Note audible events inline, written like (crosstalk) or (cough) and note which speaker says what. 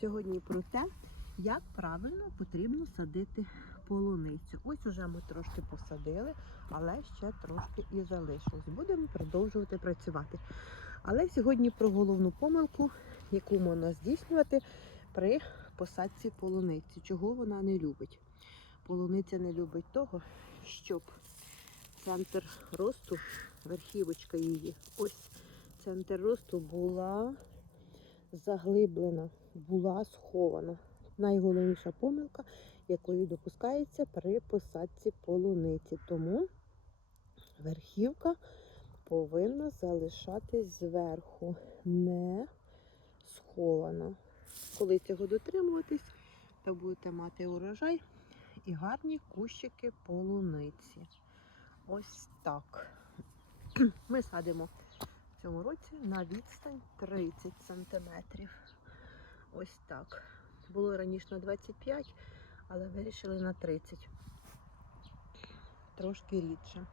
Speaker 1: Сьогодні про те, як правильно потрібно садити полуницю. Ось уже ми трошки посадили, але ще трошки і залишилось. Будемо продовжувати працювати. Але сьогодні про головну помилку, яку можна здійснювати при посадці полуниці. Чого вона не любить? Полуниця не любить того, щоб центр росту, верхівочка її, ось центр росту була заглиблена, була схована. Найголовніша помилка, якою допускається при посадці полуниці. Тому верхівка повинна залишатись зверху, не схована. Коли цього дотримуватись, то будете мати урожай і гарні кущики полуниці. Ось так. (clears throat) Ми садимо цьому році на відстань 30 сантиметрів. Ось так. Було раніше на 25, але вирішили на 30. Трошки рідше.